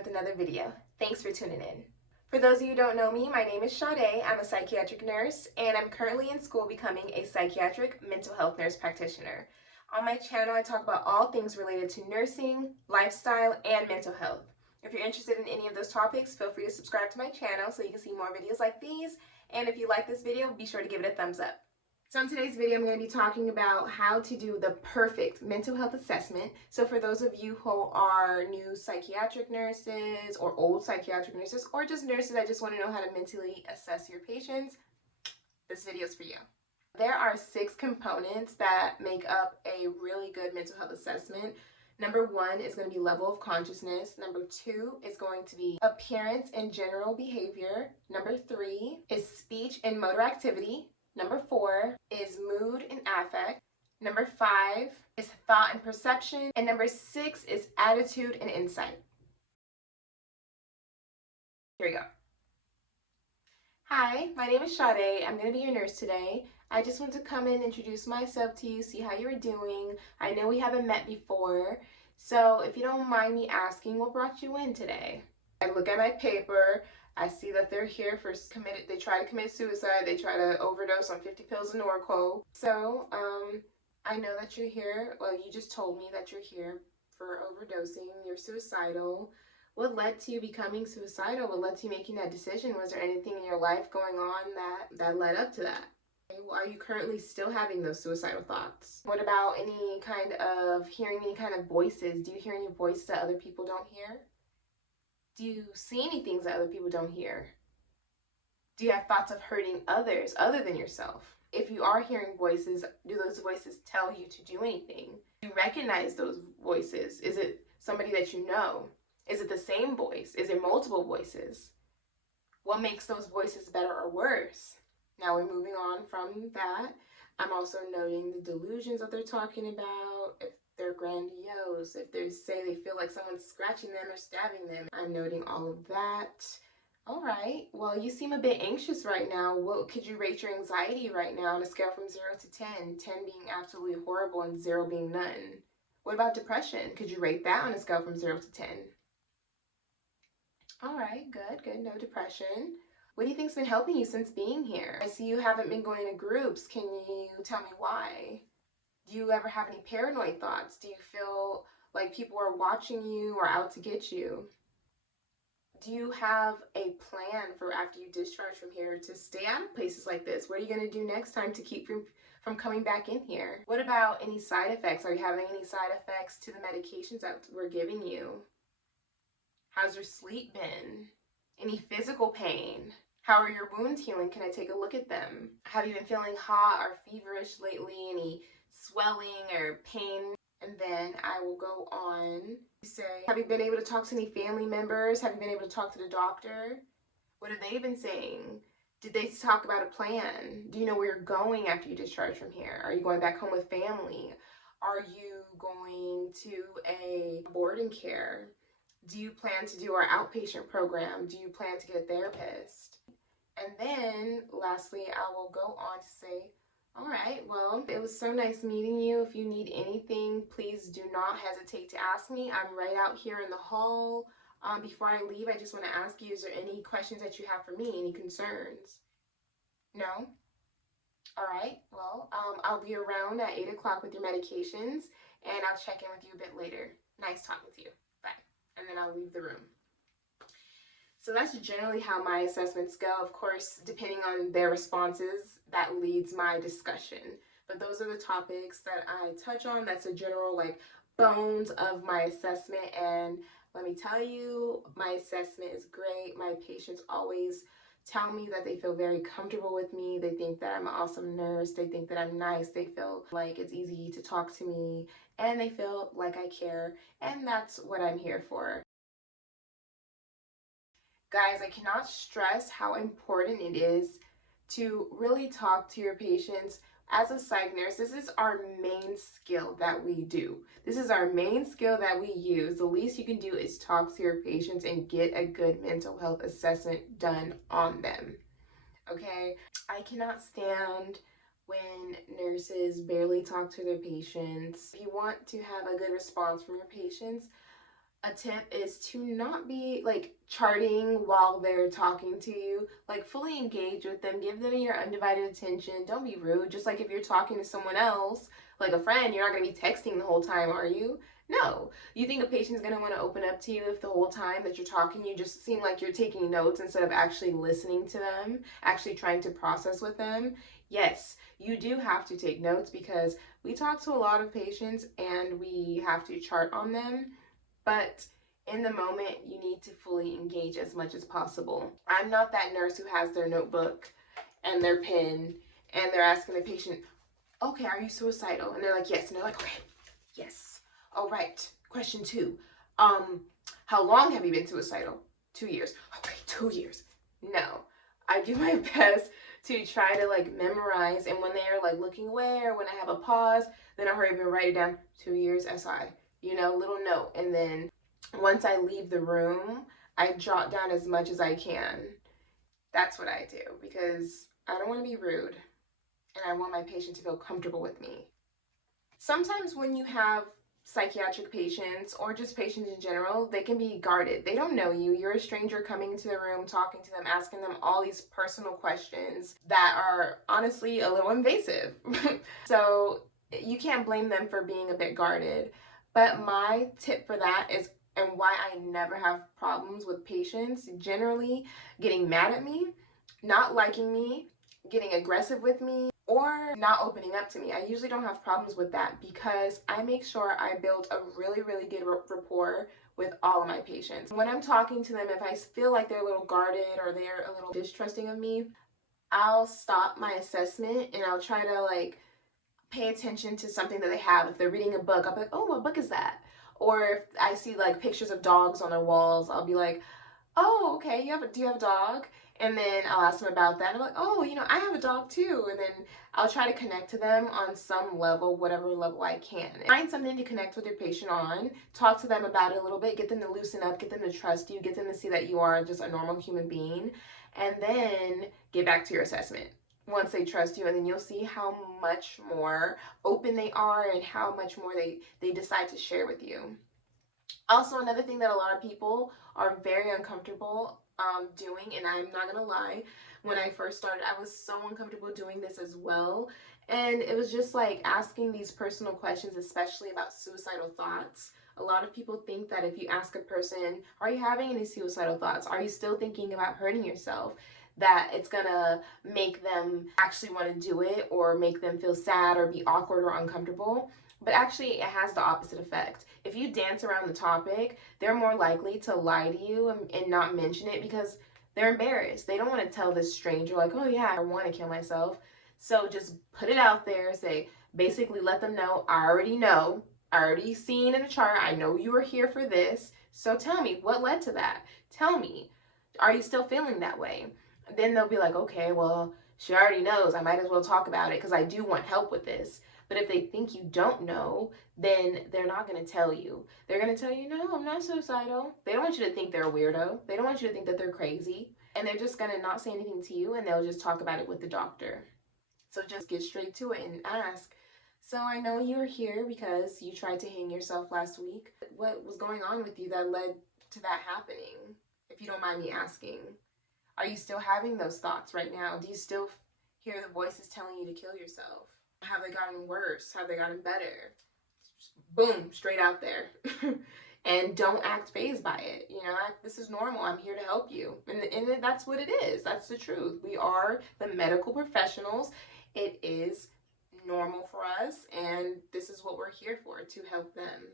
with another video. Thanks for tuning in. For those of you who don't know me, my name is Sade. I'm a psychiatric nurse and I'm currently in school becoming a psychiatric mental health nurse practitioner. On my channel, I talk about all things related to nursing, lifestyle, and mental health. If you're interested in any of those topics, feel free to subscribe to my channel so you can see more videos like these. And if you like this video, be sure to give it a thumbs up. So in today's video, I'm going to be talking about how to do the perfect mental health assessment. So for those of you who are new psychiatric nurses or old psychiatric nurses or just nurses that just want to know how to mentally assess your patients, this video is for you. There are 6 components that make up a really good mental health assessment. Number 1 is going to be level of consciousness. Number 2 is going to be appearance and general behavior. Number 3 is speech and motor activity. Number 4 is mood and affect. Number 5 is thought and perception. And number 6 is attitude and insight. Here we go. Hi, my name is Sade. I'm going to be your nurse today. I just want to come in and introduce myself to you, see how you're doing. I know we haven't met before, so if you don't mind me asking, what brought you in today? I look at my paper. I see that they're here for they try to commit suicide, they try to overdose on 50 pills of Norco. So, I know that you're here. Well, you just told me that you're here for overdosing. You're suicidal. What led to you becoming suicidal? What led to you making that decision? Was there anything in your life going on that led up to that? Well, are you currently still having those suicidal thoughts? What about hearing any kind of voices? Do you hear any voices that other people don't hear? Do you see any things that other people don't hear? Do you have thoughts of hurting others other than yourself? If you are hearing voices, do those voices tell you to do anything? Do you recognize those voices? Is it somebody that you know? Is it the same voice? Is it multiple voices? What makes those voices better or worse? Now we're moving on from that. I'm also noting the delusions that they're talking about. If they're grandiose, if they say they feel like someone's scratching them or stabbing them. I'm noting all of that. All right, well, you seem a bit anxious right now. What could you rate your anxiety right now on a scale from 0 to 10? 10 being absolutely horrible and 0 being none. What about depression? Could you rate that on a scale from 0 to 10? All right, good, no depression. What do you think's been helping you since being here? I see you haven't been going to groups. Can you tell me why? Do you ever have any paranoid thoughts? Do you feel like people are watching you or out to get you? Do you have a plan for after you discharge from here to stay out of places like this? What are you going to do next time to keep from coming back in here? What about any side effects? Are you having any side effects to the medications that we're giving you? How's your sleep been? Any physical pain? How are your wounds healing? Can I take a look at them? Have you been feeling hot or feverish lately? Any swelling or pain? And then I will go on to say, have you been able to talk to any family members? Have you been able to talk to the doctor? What have they been saying? Did they talk about a plan? Do you know where you're going after you discharge from here? Are you going back home with family? Are you going to a boarding care? Do you plan to do our outpatient program? Do you plan to get a therapist? And then, lastly, I will go on to say, all right, well, it was so nice meeting you. If you need anything, please do not hesitate to ask me. I'm right out here in the hall. Before I leave, I just want to ask you, is there any questions that you have for me? Any concerns? No? All right, well, I'll be around at 8 o'clock with your medications, and I'll check in with you a bit later. Nice talking to you. Bye. And then I'll leave the room. So that's generally how my assessments go. Of course, depending on their responses, that leads my discussion. But those are the topics that I touch on. That's a general bones of my assessment. And let me tell you, my assessment is great. My patients always tell me that they feel very comfortable with me. They think that I'm an awesome nurse. They think that I'm nice. They feel like it's easy to talk to me. And they feel like I care. And that's what I'm here for. Guys, I cannot stress how important it is to really talk to your patients. As a psych nurse, this is our main skill that we do. This is our main skill that we use. The least you can do is talk to your patients and get a good mental health assessment done on them. Okay? I cannot stand when nurses barely talk to their patients. If you want to have a good response from your patients, A tip is to not be like charting while they're talking to you. Like fully engage with them, give them your undivided attention. Don't be rude. Just like if you're talking to someone else, like a friend, you're not going to be texting the whole time, are you? No. You think a patient's going to want to open up to you if the whole time that you're talking, you just seem like you're taking notes instead of actually listening to them, actually trying to process with them? Yes, you do have to take notes because we talk to a lot of patients and we have to chart on them, but in the moment, you need to fully engage as much as possible. I'm not that nurse who has their notebook and their pen and they're asking the patient, okay, are you suicidal? And they're like, yes. And they're like, okay, yes. All right. Question 2. How long have you been suicidal? 2 years. Okay, 2 years. No. I do my best to try to like memorize, and when they're like looking away or when I have a pause, then I hurry up and write it down. 2 years SI, little note. And then once I leave the room, I jot down as much as I can. That's what I do because I don't want to be rude and I want my patient to feel comfortable with me. Sometimes when you have psychiatric patients or just patients in general, they can be guarded. They don't know you. You're a stranger coming into the room, talking to them, asking them all these personal questions that are honestly a little invasive. So you can't blame them for being a bit guarded. But my tip for that is, and why I never have problems with patients generally getting mad at me, not liking me, getting aggressive with me, or not opening up to me. I usually don't have problems with that because I make sure I build a really, really good rapport with all of my patients. When I'm talking to them, if I feel like they're a little guarded or they're a little distrusting of me, I'll stop my assessment and I'll try to like pay attention to something that they have. If they're reading a book, I'll be like, oh, what book is that? Or if I see like pictures of dogs on their walls, I'll be like, oh, okay, do you have a dog? And then I'll ask them about that. And I'm like, oh, I have a dog too. And then I'll try to connect to them on some level, whatever level I can. Find something to connect with your patient on, talk to them about it a little bit, get them to loosen up, get them to trust you, get them to see that you are just a normal human being, and then get back to your assessment once they trust you, and then you'll see how much more open they are and how much more they decide to share with you. Also, another thing that a lot of people are very uncomfortable doing, and I'm not gonna lie, when I first started, I was so uncomfortable doing this as well. And it was just like asking these personal questions, especially about suicidal thoughts. A lot of people think that if you ask a person, are you having any suicidal thoughts? Are you still thinking about hurting yourself? That it's gonna make them actually want to do it or make them feel sad or be awkward or uncomfortable. But actually, it has the opposite effect. If you dance around the topic, they're more likely to lie to you and not mention it because they're embarrassed. They don't want to tell this stranger, like, oh yeah, I want to kill myself. So just put it out there. Say, basically, let them know, I already know. I already seen in the chart. I know you were here for this. So tell me, what led to that? Tell me, are you still feeling that way? Then they'll be like, okay, well, she already knows. I might as well talk about it because I do want help with this. But if they think you don't know, then they're not going to tell you. They're going to tell you, no, I'm not suicidal. They don't want you to think they're a weirdo. They don't want you to think that they're crazy. And they're just going to not say anything to you, and they'll just talk about it with the doctor. So just get straight to it and ask, so I know you're here because you tried to hang yourself last week. What was going on with you that led to that happening? If you don't mind me asking. Are you still having those thoughts right now? Do you still hear the voices telling you to kill yourself? Have they gotten worse? Have they gotten better? Boom, straight out there. And don't act fazed by it. This is normal. I'm here to help you. And that's what it is. That's the truth. We are the medical professionals. It is normal for us, and this is what we're here for, to help them.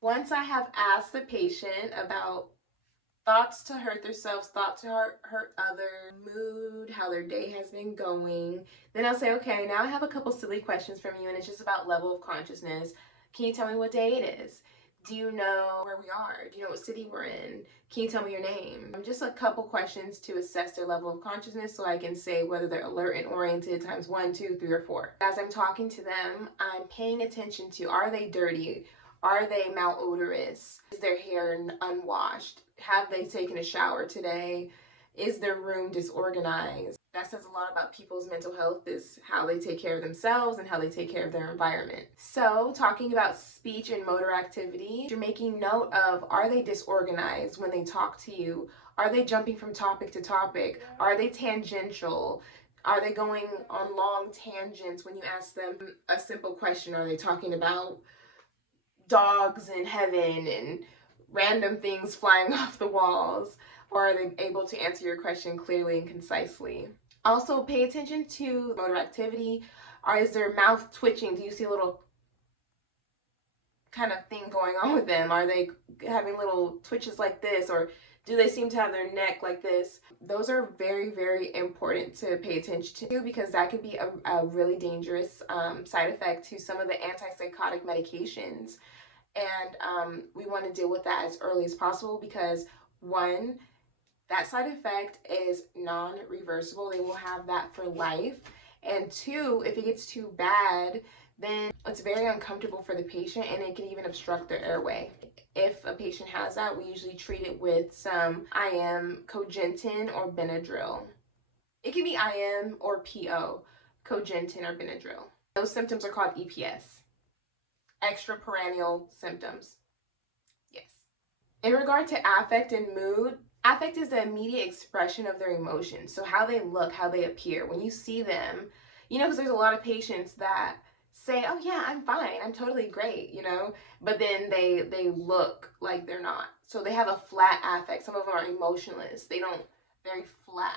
Once I have asked the patient about thoughts to hurt themselves, thoughts to hurt others, mood, how their day has been going, then I'll say, okay, now I have a couple silly questions from you, and it's just about level of consciousness. Can you tell me what day it is? Do you know where we are? Do you know what city we're in? Can you tell me your name? Just a couple questions to assess their level of consciousness so I can say whether they're alert and oriented times 1, 2, 3, or 4. As I'm talking to them, I'm paying attention to, are they dirty? Are they malodorous? Is their hair unwashed? Have they taken a shower today? Is their room disorganized? That says a lot about people's mental health, is how they take care of themselves and how they take care of their environment. So talking about speech and motor activity, you're making note of, are they disorganized when they talk to you? Are they jumping from topic to topic? Are they tangential? Are they going on long tangents when you ask them a simple question? Are they talking about dogs in heaven and random things flying off the walls? Or are they able to answer your question clearly and concisely? Also, pay attention to motor activity. Or is their mouth twitching? Do you see a little kind of thing going on with them? Are they having little twitches like this? Or do they seem to have their neck like this? Those are very, very important to pay attention to, because that could be a really dangerous side effect to some of the antipsychotic medications. And we want to deal with that as early as possible, because one, that side effect is non-reversible. They will have that for life. And two, if it gets too bad, then it's very uncomfortable for the patient, and it can even obstruct their airway. If a patient has that, we usually treat it with some IM, Cogentin, or Benadryl. It can be IM or PO, Cogentin or Benadryl. Those symptoms are called EPS, extrapyramidal symptoms. Yes. In regard to affect and mood, affect is the immediate expression of their emotions. So how they look, how they appear. When you see them, because there's a lot of patients that say, oh yeah, I'm fine, I'm totally great, but then they look like they're not. So they have a flat affect. Some of them are emotionless. They don't, very flat.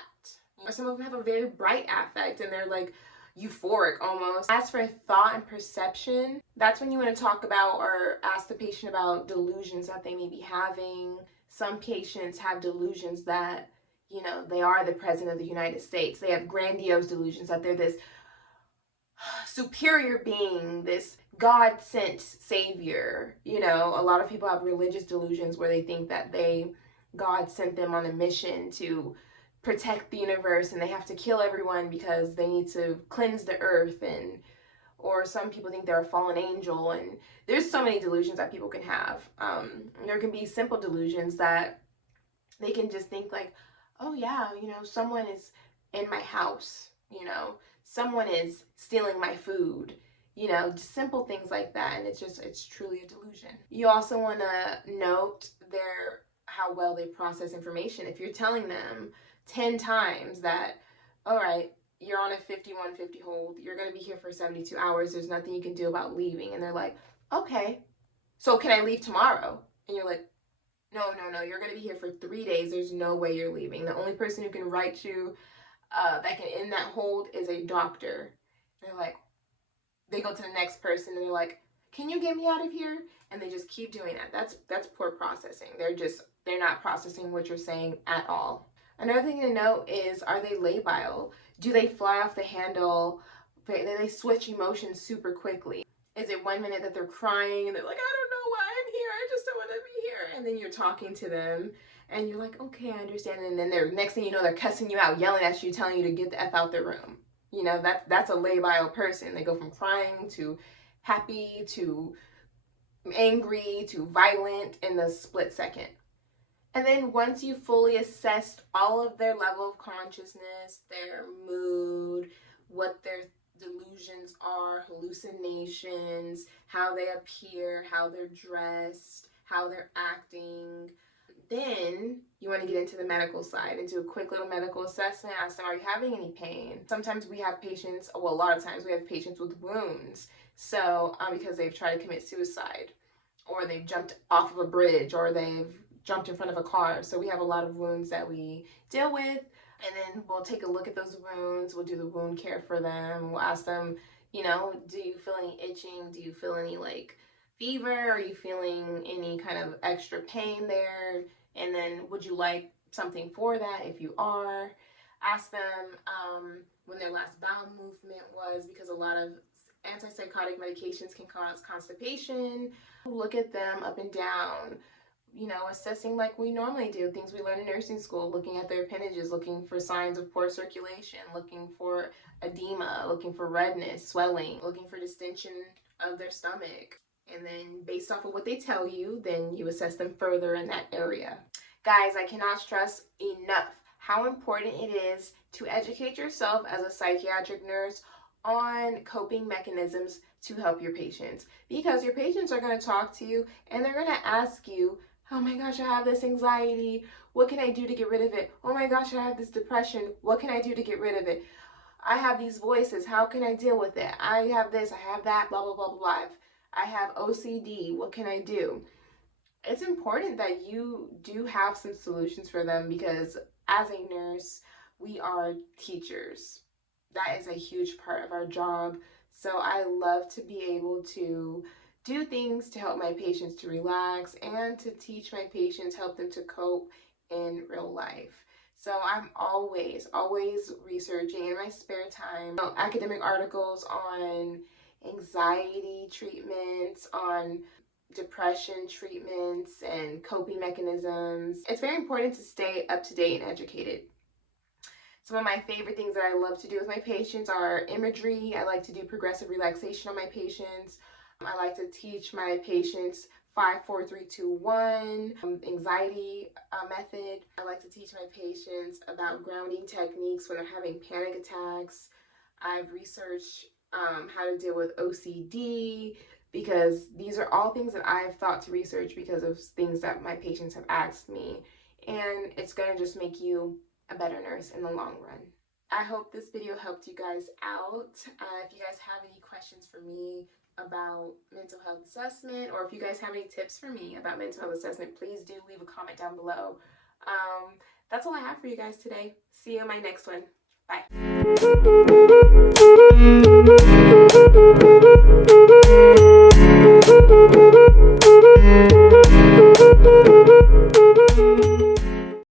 Some of them have a very bright affect, and they're like euphoric almost. As for thought and perception, that's when you want to talk about or ask the patient about delusions that they may be having. Some patients have delusions that, they are the president of the United States. They have grandiose delusions that they're this superior being, this God-sent savior. A lot of people have religious delusions where they think that God sent them on a mission to protect the universe, and they have to kill everyone because they need to cleanse the earth. Or some people think they're a fallen angel, and there's so many delusions that people can have. There can be simple delusions that they can just think like, oh yeah, someone is in my house, someone is stealing my food, just simple things like that. And it's truly a delusion. You also want to note how well they process information. If you're telling them 10 times that, all right, you're on a 5150 hold, you're going to be here for 72 hours, there's nothing you can do about leaving. And they're like, okay, so can I leave tomorrow? And you're like, no, you're going to be here for 3 days. There's no way you're leaving. The only person who can write you that can end that hold is a doctor. And they're like, they go to the next person and they're like, can you get me out of here? And they just keep doing that. That's poor processing. They're not processing what you're saying at all. Another thing to note is, are they labile? Do they fly off the handle? Do they switch emotions super quickly? Is it 1 minute that they're crying and they're like, I don't know why I'm here, I just don't want to be here. And then you're talking to them and you're like, okay, I understand. And then next thing you know, they're cussing you out, yelling at you, telling you to get the F out their room. That's a labile person. They go from crying to happy to angry to violent in a split second. And then once you fully assessed all of their level of consciousness, their mood, what their delusions are, hallucinations, how they appear, how they're dressed, how they're acting, then you want to get into the medical side and do a quick little medical assessment. Ask them, are you having any pain? Sometimes we have patients, a lot of times we have patients with wounds. So because they've tried to commit suicide, or they've jumped off of a bridge, or they've jumped in front of a car. So we have a lot of wounds that we deal with, and then we'll take a look at those wounds. We'll do the wound care for them. We'll ask them, do you feel any itching? Do you feel any fever? Are you feeling any kind of extra pain there? And then would you like something for that if you are? Ask them when their last bowel movement was, because a lot of antipsychotic medications can cause constipation. Look at them up and down, assessing like we normally do, things we learn in nursing school, looking at their appendages, looking for signs of poor circulation, looking for edema, looking for redness, swelling, looking for distension of their stomach. And then based off of what they tell you, then you assess them further in that area. Guys, I cannot stress enough how important it is to educate yourself as a psychiatric nurse on coping mechanisms to help your patients, because your patients are going to talk to you and they're going to ask you, oh my gosh, I have this anxiety, what can I do to get rid of it? Oh my gosh, I have this depression, what can I do to get rid of it? I have these voices, how can I deal with it? I have this, I have that, blah blah blah blah blah. I have OCD, what can I do? It's important that you do have some solutions for them, because as a nurse, we are teachers. That is a huge part of our job. So I love to be able to do things to help my patients to relax and to teach my patients, help them to cope in real life. So I'm always researching in my spare time academic articles on anxiety treatments, on depression treatments and coping mechanisms. It's very important to stay up to date and educated. Some of my favorite things that I love to do with my patients are imagery. I like to do progressive relaxation on my patients. I like to teach my patients 5, 4, 3, 2, 1 anxiety method. I like to teach my patients about grounding techniques when they're having panic attacks. I've researched how to deal with OCD, because these are all things that I've thought to research because of things that my patients have asked me, and it's going to just make you a better nurse in the long run. I hope this video helped you guys out. If you guys have any questions for me about mental health assessment, or if you guys have any tips for me about mental health assessment, please do leave a comment down below. That's all I have for you guys today. See you in my next one. Bye.